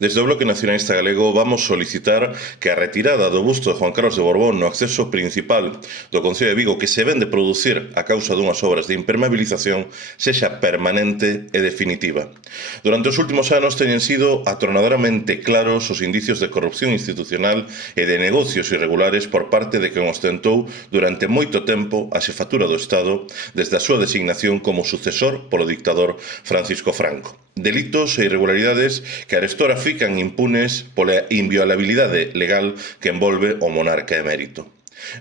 Desde o Bloque Nacionalista Galego vamos solicitar que a retirada do busto de Juan Carlos de Borbón no acceso principal do Concello de Vigo que se ven de producir a causa dunhas obras de impermeabilización sexa permanente e definitiva. Durante os últimos anos teñen sido atronadoramente claros os indicios de corrupción institucional e de negocios irregulares por parte de quen ostentou durante moito tempo a xefatura do Estado desde a súa designación como sucesor polo dictador Francisco Franco. Delitos e irregularidades que arestora fican impunes pola inviolabilidade legal que envolve o monarca emérito.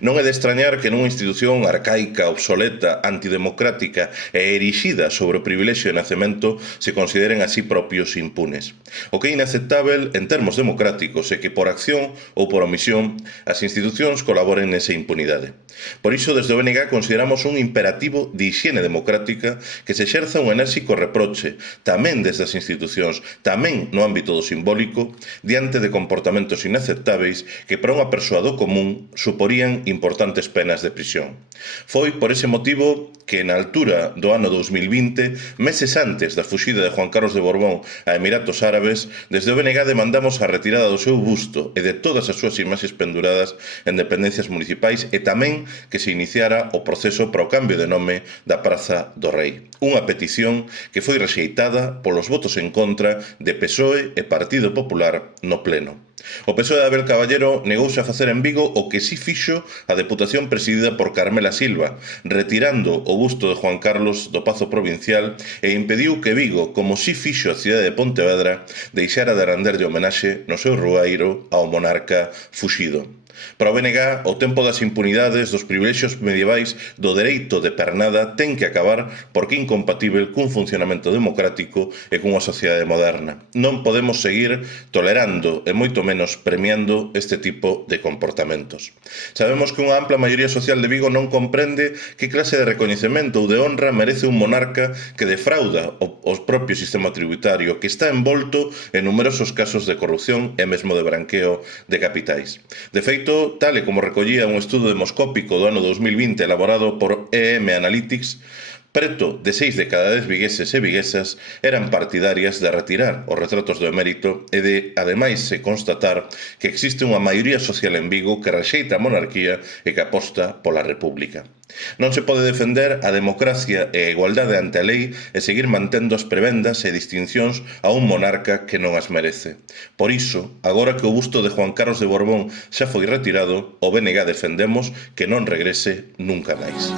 Non é de extrañar que nunha institución arcaica, obsoleta, antidemocrática e erixida sobre o privilexio de nacemento se consideren así propios impunes. O que é inaceptável en termos democráticos é que por acción ou por omisión as institucións colaboren nesa impunidade. Por iso, desde o BNG consideramos un imperativo de hixiene democrática que se exerza un enérxico reproche, tamén desde as institucións, tamén no ámbito do simbólico, diante de comportamentos inaceptáveis que para unha persoa do común suporían importantes penas de prisión. Foi por ese motivo que na altura do ano 2020, meses antes da fuxida de Juan Carlos de Borbón a Emiratos Árabes, desde o BNG demandamos a retirada do seu busto e de todas as súas imaxes penduradas en dependencias municipais e tamén que se iniciara o proceso para o cambio de nome da Praza do Rei. Unha petición que foi rexeitada polos votos en contra de PSOE e Partido Popular no Pleno. O PSOE de Abel Caballero negouse a facer en Vigo o que si fixo a Deputación presidida por Carmela Silva, retirando o busto de Juan Carlos do Pazo Provincial e impediu que Vigo, como si fixo a cidade de Pontevedra, deixara de renderlle homenaxe no seu rueiro ao monarca fuxido. Para o BNG, o tempo das impunidades, dos privilexios medievais, do dereito de pernada ten que acabar porque é incompatível cun funcionamento democrático e cunha sociedade moderna. Non podemos seguir tolerando e moito menos premiando este tipo de comportamentos. Sabemos que unha ampla maioría social de Vigo non comprende que clase de recoñecemento ou de honra merece un monarca que defrauda o propio sistema tributario, que está envolto en numerosos casos de corrupción e mesmo de branqueo de capitais. De feito, tal e como recollía un estudo demoscópico do ano 2020 elaborado por EM Analytics, preto de 6 de cada 10 vigueses e viguesas eran partidarias de retirar os retratos do emérito e de, ademais, se constatar que existe unha maioría social en Vigo que rexeita a monarquía e que aposta pola república. Non se pode defender a democracia e a igualdade ante a lei e seguir mantendo as prebendas e distincións a un monarca que non as merece. Por iso, agora que o busto de Juan Carlos de Borbón xa foi retirado, o BNG defendemos que non regrese nunca máis.